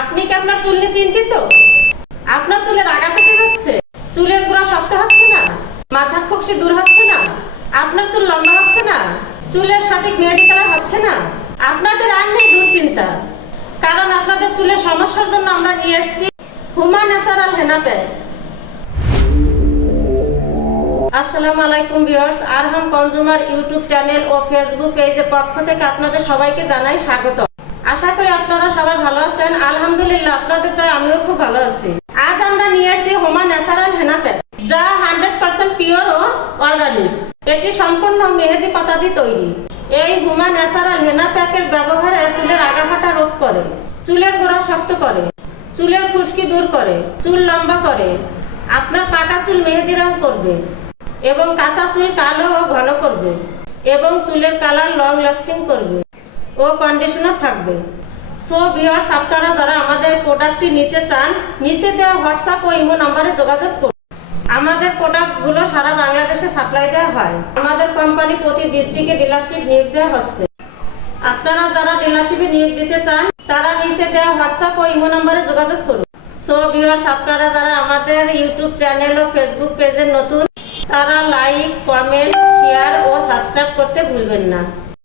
আপনি কি আপনার চুল নিয়ে চিন্তিত? আপনার চুলের আগা ফেটে যাচ্ছে, চুলের গোড়া শক্ত হচ্ছে না, মাথার ফোকসি দূর হচ্ছে না, আপনার চুল লম্বা হচ্ছে না, চুলের সঠিক মেহেদি কালার হচ্ছে না। আপনাদের আর নেই দুশ্চিন্তা, কারণ আপনাদের চুলের সমস্যার জন্য আমরা নিয়ে এসেছি হুমা ন্যাচারাল হেনা প্যাক। আসসালামু আলাইকুম ভিউয়ার্স, আরহাম কনজিউমার ইউটিউব চ্যানেল ও ফেসবুক পেজের পক্ষ থেকে আপনাদের সবাইকে জানাই স্বাগত। আশা করি আপনারা সবাই ভালো আছেন। আলহামদুলিল্লাহ, আপনাদের তো আমিও খুব ভালো আছি। আজ আমরা নিয়ে এসেছি হুমা ন্যাচারাল হেনা প্যাক, যা 100% পিওর ও অর্গানিক। এটি সম্পূর্ণ মেহেদি পাতা দিয়ে তৈরি। এই হুমা ন্যাচারাল হেনা প্যাকের ব্যবহারে চুলের আগা ফাটা রোধ করে, চুলের গোড়া শক্ত করে, চুলের খুশকি দূর করে, চুল লম্বা করে, আপনার পাকা চুল মেহেদি রং করবে এবং কাঁচা চুল কালো ও ঘন করবে এবং চুলের কালার লং লাস্টিং করবে ও কন্ডিশনার থাকবে। সো ভিউয়ার্স, আপনারা যারা আমাদের প্রোডাক্টটি নিতে চান, নিচে দেওয়া হোয়াটসঅ্যাপ ও ইমো নম্বরে যোগাযোগ করুন। আমাদের প্রোডাক্টগুলো সারা বাংলাদেশে সাপ্লাই দেওয়া হয়। আমাদের কোম্পানি প্রতি ডিস্ট্রিক্টে ডিলারশিপ নিয়োগ দেওয়া হচ্ছে। আপনারা যারা ডিলারশিপে নিয়োগ দিতে চান, তারা নিচে দেওয়া হোয়াটসঅ্যাপ ও ইমো নম্বরে যোগাযোগ করুন। সো ভিউয়ার্স, আপনারা যারা আমাদের ইউটিউব চ্যানেল ও ফেসবুক পেজে নতুন, তারা লাইক, কমেন্ট, শেয়ার ও সাবস্ক্রাইব করতে ভুলবেন না।